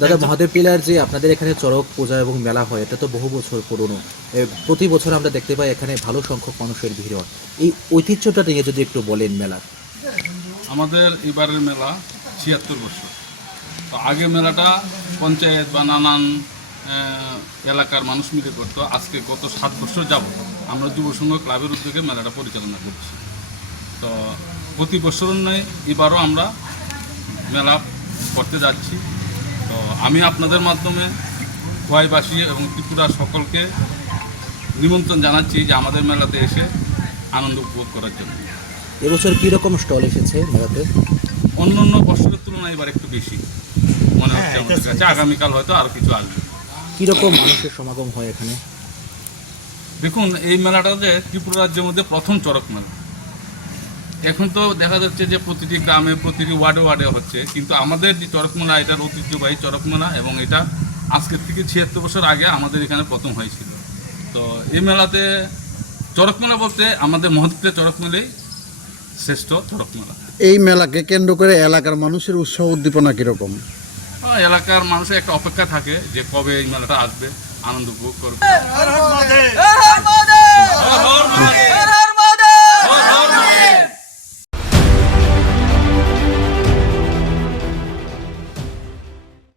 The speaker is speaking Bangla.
দাদা মহাদেব টিলার যে আপনাদের এখানে চড়ক পূজা এবং মেলা হয় এটা তো বহু বছর পুরনো। প্রতি বছর আমরা দেখতে পাই এখানে ভালো সংখ্যক মানুষের ভিড় হয়। এই ঐতিহ্যটা নিয়ে যদি একটু বলেন মেলার। আমাদের এবারের মেলা ছিয়াত্তর বছর। তো আগে মেলাটা পঞ্চায়েত বা নানান এলাকার মানুষ মিলে করতো। আজকে গত সাত বছর যাব আমরা যুব সংঘ ক্লাবের উদ্যোগে মেলাটা পরিচালনা করছি। তো প্রতি বছর নয় এবারও আমরা মেলা করতে যাচ্ছি। তো আমি আপনাদের মাধ্যমে খোয়াইবাসী এবং ত্রিপুরা সকলকে নিমন্ত্রণ জানাচ্ছি যে আমাদের মেলাতে এসে আনন্দ উপভোগ করার জন্য। এবছর কীরকম স্টল এসেছে মেলাতে? অন্য অন্য বছরের তুলনায় এবার একটু বেশি। মনে হচ্ছে আমাদের কাছে। আগামীকাল হয়তো আরও কিছু আসবে। কীরকম মানুষের সমাগম হয় এখানে? দেখুন এই মেলাটা যে ত্রিপুরা রাজ্যের মধ্যে প্রথম চড়ক মেলা। এখন তো দেখা যাচ্ছে যে প্রতিটি গ্রামে প্রতিটি ওয়ার্ডে ওয়ার্ডে হচ্ছে। কিন্তু আমাদের যে চড়ক মেলা এটার ঐতিহ্যবাহী চড়ক মেলা এবং এটা আজকের থেকে ছিয়াত্তর বছর আগে আমাদের এখানে প্রথম হয়েছিল। তো এই মেলাতে চড়ক মেলা বলতে আমাদের মহত্বের চড়ক মেলাই শ্রেষ্ঠ চড়ক মেলা এই মেলাকে কেন্দ্র করে এলাকার মানুষের উৎসাহ উদ্দীপনা কীরকম? এলাকার মানুষের একটা অপেক্ষা থাকে যে কবে এই মেলাটা আসবে আনন্দ উপভোগ করবে। হর মহাদেব